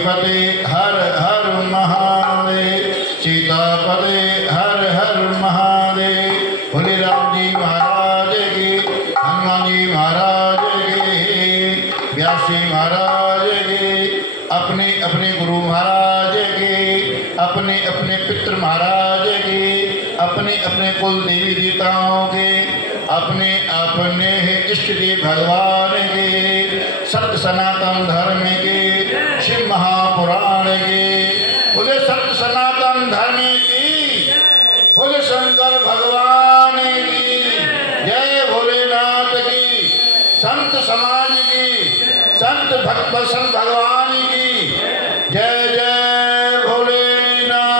पते हर हर महादेव, सीतापते हर हर महादेव। बोले राम जी महाराज की, हनुमान जी महाराज की, व्यास जी महाराज की, अपने अपने गुरु महाराज की, अपने अपने पितृ महाराज की, अपने अपने कुल देवी देवताओं के, अपने अपने इष्ट देव भगवान के, सत्य सनातन धर्म के, शिव महापुराण के। बोले सत्य सनातन धर्म की, बोले शंकर भगवान की जय, भोलेनाथ की, संत समाज की, संत भक्त संत भगवान की जय जय भोलेनाथ।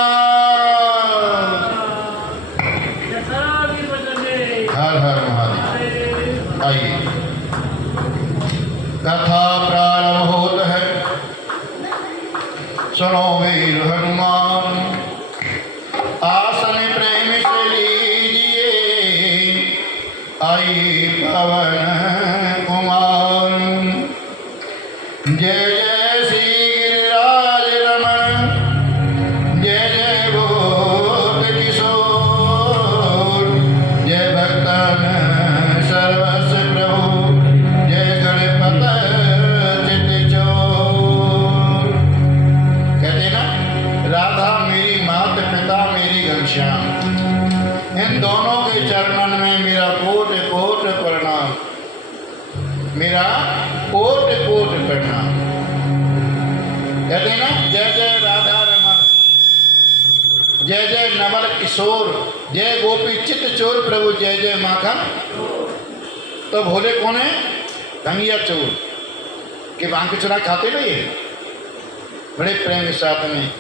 हर हर महादेव। आइए कथा प्रारंभ होता है। सुनो वीर हनुमान, आसन प्रेम से लीजिए, आई पवन कुमार। जय जय श्री गिरिराज रमण, जय जय भूत किशोर, जय भक्तन सर्वस्व प्रभु, जय गणपत चित चोर। कहते ना, राधा मेरी माता पिता मेरी घनश्याम, इन दोनों के चरणन में मेरा कोट कोट प्रणाम, मेरा कोट कोट प्रणाम। कहते ना, जय जय राधा रमण, जय जय नवल किशोर, जय गोपी चित चोर प्रभु, जय जय माखन। तो भोले कौन है? गंगिया चोर के बांके चुरा खाते ना ये बड़े प्रेम के साथ में।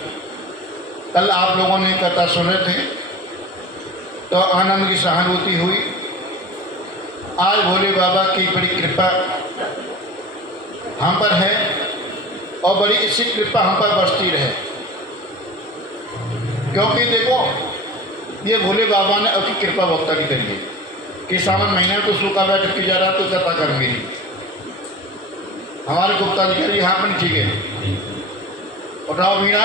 कल आप लोगों ने कथा सुने थे तो आनंद की सहानुभूति हुई। आज भोले बाबा की बड़ी कृपा हम पर है और बड़ी इसी कृपा हम पर बरसती रहे, क्योंकि देखो ये भोले बाबा ने अपनी कृपा भक्ता की करी है कि सावन महीने में तो सूखा बैठ की जा रहा तो कथा कर मेरी। हमारे गुप्ता जी कह रही हाँ पर ठीक है, उठाओ मीरा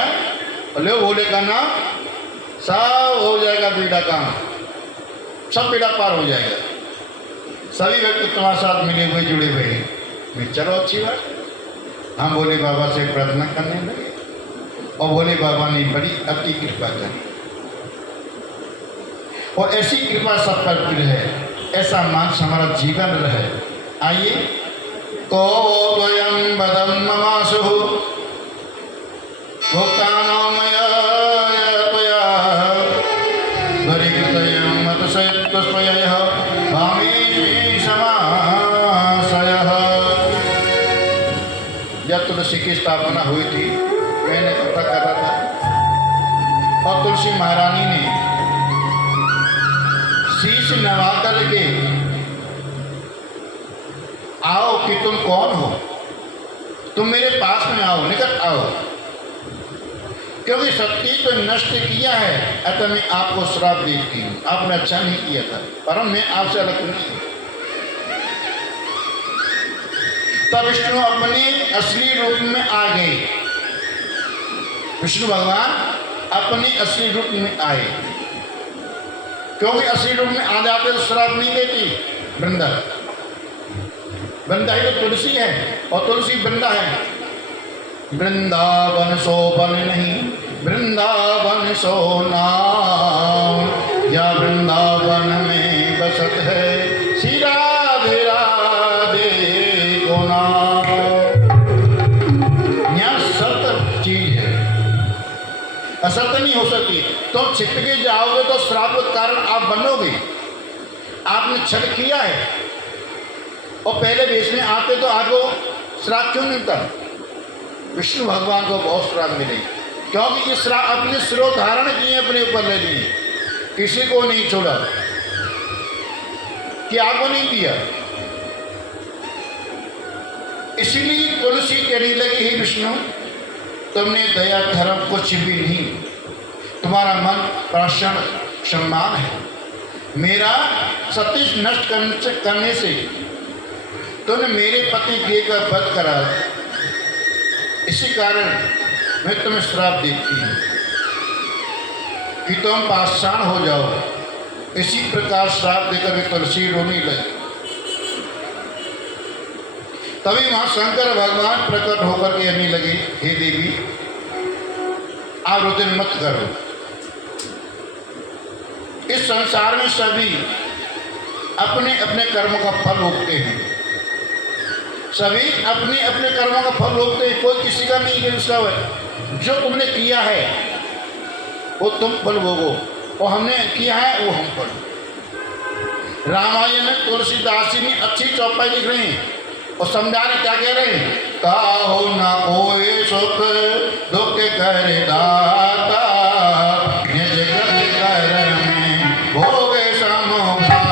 लो भोले का नाम, सब हो जाएगा बेड़ा काम, सब बेड़ा पार हो जाएगा। सभी व्यक्ति तुम्हारे साथ मिले हुए जुड़े हुए हैं। चलो अच्छी बात, हम भोले बाबा से प्रार्थना करने लगे और भोले बाबा ने बड़ी अति कृपा करी और ऐसी कृपा सब पर रहे, ऐसा मानस हमारा जीवन रहे। आइए को द्वयं बदम ममासु भुक्तानामया जब तुलसी की स्थापना हुई थी, मैंने कथा कर रहा था और तुलसी महारानी ने शीश नवा करके आओ कि तुम कौन हो, तुम मेरे पास में आओ, निकट आओ, क्योंकि सत्य तो नष्ट किया है, अतः मैं आपको श्राप देती हूँ। आपने अच्छा नहीं किया था, परम मैं आपसे अलग नहीं हूँ। तब विष्णु अपने असली रूप में आ गए। विष्णु भगवान अपने असली रूप में आए, क्योंकि असली रूप में आ जाते तो श्राप नहीं देती। वृंदा वृंदा ही तो तुलसी है और तुलसी वृंदा है। वृंदावन सो बन नहीं, वृंदावन सो नाम, या वृंदावन में बसत है श्री राधे राधे को नाम। यहाँ सत्य चीज है, असत्य नहीं हो सकती। तो छिप के जाओगे तो श्राप के कारण आप बनोगे। आपने छल किया है और पहले वेश में आते तो आपको श्राप क्यों मिलता? विष्णु भगवान को बहुत श्राप मिले, क्योंकि इस श्राप अपने स्रोत धारण किए, अपने ऊपर ले लिए, किसी को नहीं छोड़ा, कि आपको नहीं दिया। इसीलिए तुलसी कहने लगी, ही विष्णु तुमने दया धर्म कुछ भी नहीं, तुम्हारा मन प्राशन सम्मान है, मेरा सतीश नष्ट करने से तुमने मेरे पति के का वध करा, इसी कारण मैं तुम्हें श्राप देती हूँ कि तुम पाषाण हो जाओ। इसी प्रकार श्राप देकर वे तुलसी रोने लगी। तभी वहां शंकर भगवान प्रकट होकर कहने लगे, हे देवी, आप रोदन मत करो। इस संसार में सभी अपने अपने कर्मों का फल भोगते हैं। सभी अपने अपने कर्मों का फल भोगते हैं। कोई किसी का नहीं है। उसका जो तुमने किया है वो तुम फल भोगो, और हमने किया है वो हम फल। रामायण में तुलसीदास जी ने अच्छी चौपाई लिख रहे हैं और समझाने क्या कह रहे हैं, काहो न कोई सुख दुख कर दाता, निज गति कर में भोगे समभाता।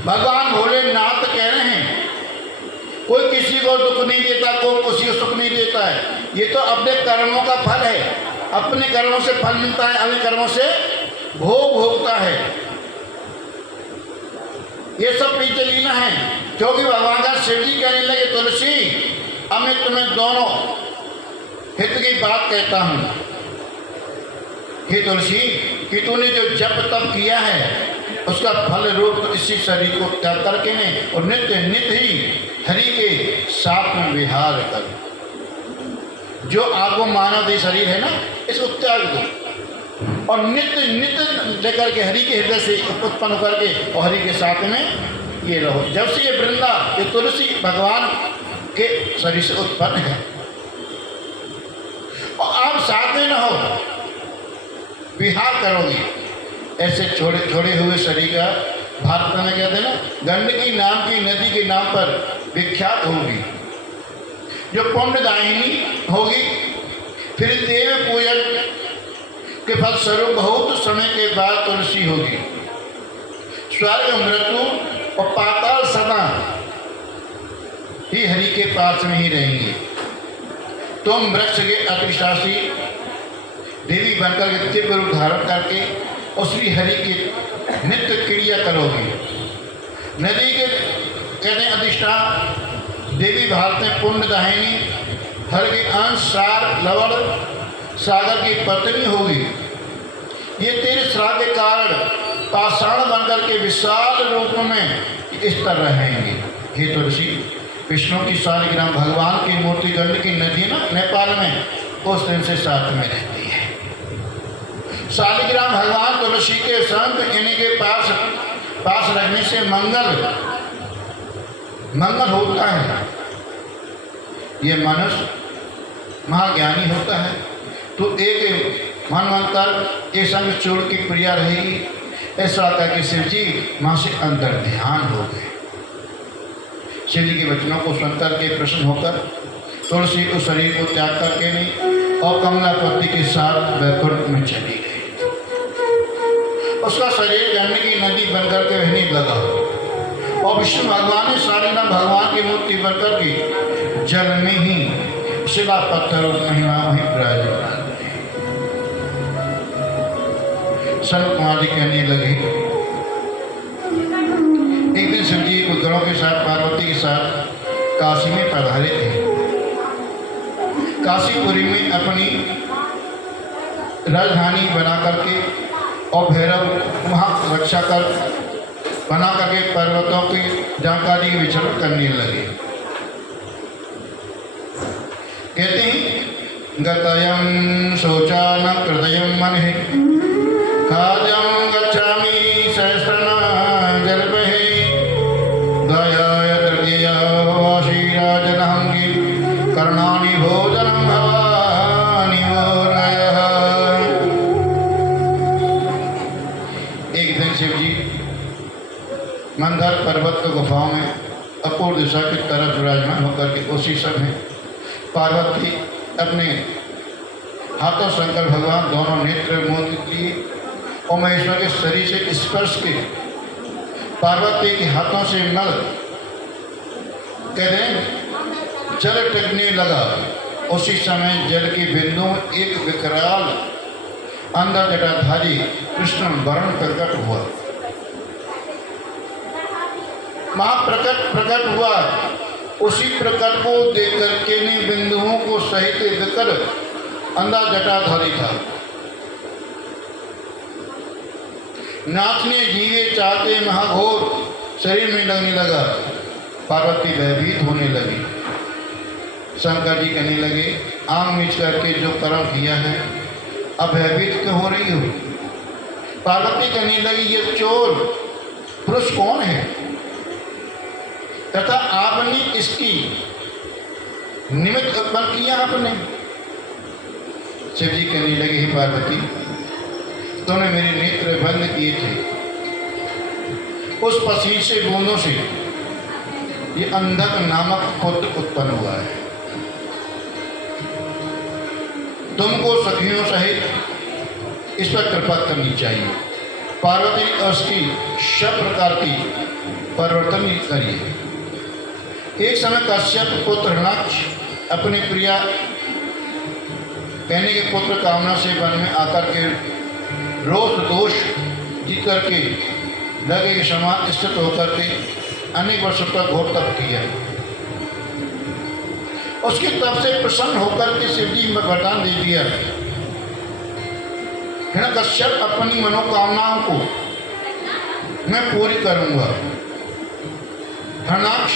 भगवान भोलेनाथ कह रहे हैं, कोई किसी को दुख नहीं देता, कोई किसी को सुख नहीं देता है। ये तो अपने कर्मों का फल है। अपने कर्मों से फल मिलता है, अपने कर्मों से भोग भोगता है। ये सब पीछे लीला है। क्योंकि भगवान का शिव जी कहने लगे, तुलसी अब मैं तुम्हें दोनों हित की बात कहता हूँ। हे तुलसी, कि तूने जो जप तप किया है उसका फल रूप तो इसी शरीर को त्याग करके में और नित्य नित्य ही हरि के साथ में विहार कर। जो आपको मानव देह शरीर है ना, इसको त्याग दो और नित्य नित्य लेकर के हरि के हृदय से उत्पन्न करके और हरि के साथ में ये रहो। जब से ये वृंदा, ये तुलसी भगवान के शरीर से उत्पन्न है और आप साथ में न हो, विहार करोगे। ऐसे छोड़े छोड़े हुए शरीर का भारत में कहते हैं ना, गंडकी नाम की नदी के नाम पर विख्यात होगी, जो पुण्यदायिनी होगी। फिर देव पूजन के फलस्वरूप बहुत समय के बाद तुलसी होगी। स्वर्ग मृत्यु और पाताल सदा ही हरि के पास में ही रहेंगे। तुम वृक्ष के अधिशासी देवी बनकर के दिव्य रूप धारण करके और श्री हरि की नित्य क्रिया करोगे। नदी के कहते हैं अधिष्ठान देवी भारत में पुण्यदायिनी, हर के अंश सार लवण सागर की पत्नी होगी। ये तेरे श्राप के कारण पाषाण बनकर के विशाल रूप में इस तरह रहेंगे। हे तुलसी, विष्णु की शालिग्राम भगवान की मूर्ति गंड की नदी ना नेपाल में उस दिन से साथ में रहती है। शालिग्राम भगवान तुलसी के संग इन्हीं के पास रहने से मंगल होता है। ये मनुष्य महाज्ञानी होता है तो एक मनवंतर ये संग चूड़ की प्रिया रहेगी। ऐसा कह शिव जी माँ से अंदर ध्यान हो गए। शिव जी के वचनों को सुनकर के प्रसन्न होकर तुलसी उस शरीर को त्याग करके नहीं और कमलापति के साथ वैकुंठ में चली गई। उसका शरीर गंड की नदी बनकर के बहने लगा और विष्णु भगवान ने शालिग्राम भगवान की मूर्ति बनकर के जल में ही शिला पत्थर और महिमा वहीं विराजमान। संत कुमार जी कहने लगे, एक दिन शिव जी गणों के साथ पार्वती के साथ काशी में पधारे थे। काशीपुरी में अपनी राजधानी बना करके और भैरव वहाँ रक्षा कर बना करके पर्वतों की जानकारी विचरण करने लगे। कहते हैं गतयं शोचान कृतयं मनहि काजं गच्छामि सहस्रनाम जल्पहि दयाय तृतीया वाशीराजनहंगी कर्णानि भोजनं भवानि मोनयः। एक दिन शिव जी मंदार पर्वत की गुफाओं में अपूर्व दिशा की तरफ विराजमान होकर के उसी समय पार्वती अपने हाथों शंकर भगवान दोनों नेत्र मोद किए और महेश्वर के शरीर से स्पर्श के पार्वती के हाथों से नल कह रहे जल टिकने लगा। उसी समय जल की बिंदु में एक विकराल अंदर जटाधारी कृष्ण वर्ण प्रकट हुआ। प्रकट हुआ। उसी प्रकट को देख करके ने बिंदुओं को सहित विकल अंधा जटाधारी था। नाथ ने जीवे चाहते महाघोर शरीर में लगने लगा। पार्वती भयभीत होने लगी। शंकर जी कहने लगे, आंख मीच करके जो कर्म किया है अब भयभीत क्यों हो रही हो? पार्वती कहने लगी, ये चोर पुरुष कौन है तथा आपने इसकी निमित्त उत्पन्न किया आपने? शिव जी कहने लगे, हे पार्वती, तुमने मेरे नेत्र बंद किए थे। उस पसीने से बूंदों से ये अंधक नामक पुत्र उत्पन्न हुआ है। तुमको सखियों सहित इस पर कृपा करनी चाहिए। पार्वती ने उसकी सब प्रकार की परिवर्तन करिए। एक समय कश्यप पुत्र हिरण्याक्ष अपनी प्रिया कहने के पुत्र कामना से वन में आकर के रोष दोष जीत करके लगे के समान स्थित होकर के अनेक वर्षों तक घोर तप किया। उसके तप से प्रसन्न होकर के शिव जी वरदान दे दिया, हिरण्यकश्यप अपनी मनोकामनाओं को मैं पूरी करूंगा। हिरण्याक्ष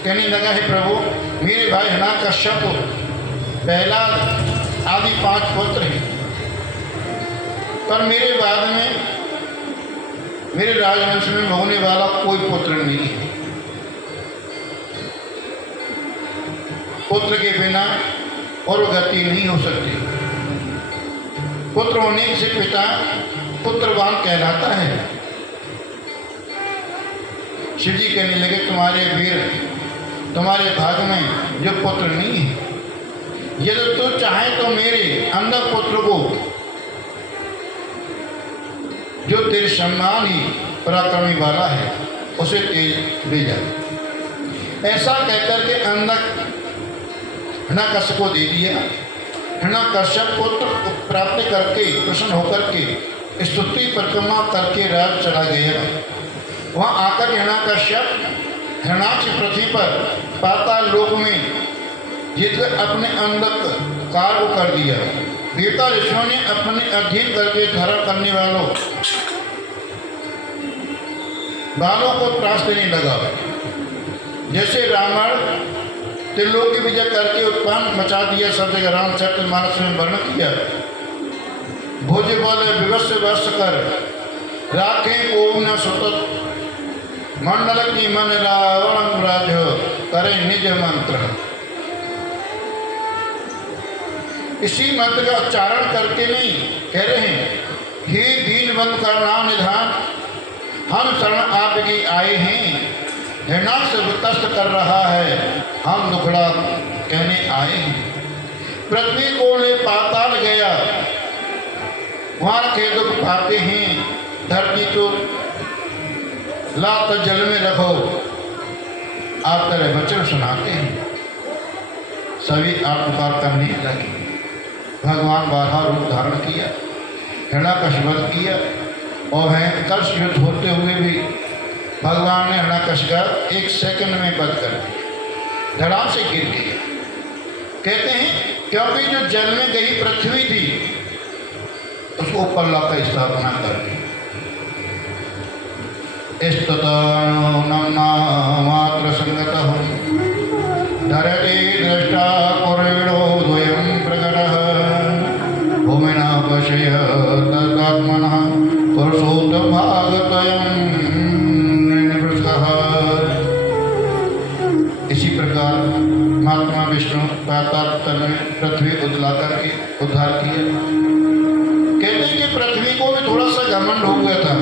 कहने लगा, है प्रभु, मेरे भाई हिरण्यकश्यप पहला आदि 5 पुत्र हैं, पर मेरे बाद में मेरे राजवंश में होने वाला कोई पुत्र नहीं है। पुत्र के बिना और गति नहीं हो सकती। पुत्र होने से पिता पुत्रवान कहलाता है। शिव जी कहने लगे, तुम्हारे वीर, तुम्हारे भाग में जो पुत्र नहीं है, यदि तू चाहे तो मेरे अंधा पुत्र को, जो तेरे सम्मान ही पराक्रमी वाला है, उसे तेज ले जा। ऐसा कहकर के अंधक हिरण्याकश्यप को दे दिया। हिरण्याकश्यप पुत्र प्राप्त करके प्रसन्न होकर के स्तुति परिक्रमा करके राज चला गया। वहाँ आकर हिरण्याकश्यप हिरण्याक्ष पृथ्वी पर पाताल लोक में जीत अपने अंधक कार्य को कर दिया। देवता ऋषियों ने अपने अधीन करके धारण करने वालों को त्रास देने लगा। जैसे रावण त्रिलोक की विजय करके उत्पन्न मचा दिया, सब जगह रामचरितमानस में वर्णन किया। भोज बल विवश वश कर राखे को न सुतत, मंडल की मन रावण राज करे निज मंत्र। इसी मंत्र का उच्चारण करके नहीं कह रहे हैं, हे दीन बंद का नाम निधान, हम शरण आपकी आए हैं। हिरणाक्ष से वितस्त कर रहा है, हम दुखड़ा कहने आए हैं। पृथ्वी को ले पाताल गया, वहां के दुख पाते हैं। धरती तो लात जल में रखो, आप तेरे वचन सुनाते हैं। सभी आप पुकार करने लगे। भगवान बारहा रूप धारण किया, हिरण्याकश वध किया और भयंकर युद्ध होते हुए भी भगवान ने हिरण्याकश का 1 सेकंड में वध कर दिया, धड़ाम से गिर गया। कहते हैं क्योंकि जो जल में गई पृथ्वी थी उसको पल्ला का स्थापना कर दी। मात्र संगत धरती दृष्टा कुरेणो द्वयं प्रकटः भूमिना पश्य तदात्मनः पुरुषोत्तमागतयं निवृत्तः। इसी प्रकार महात्मा विष्णु पाताल तल में पृथ्वी उजला करके उद्धार किया। कहते हैं कि पृथ्वी को भी थोड़ा सा घमंड हो गया था।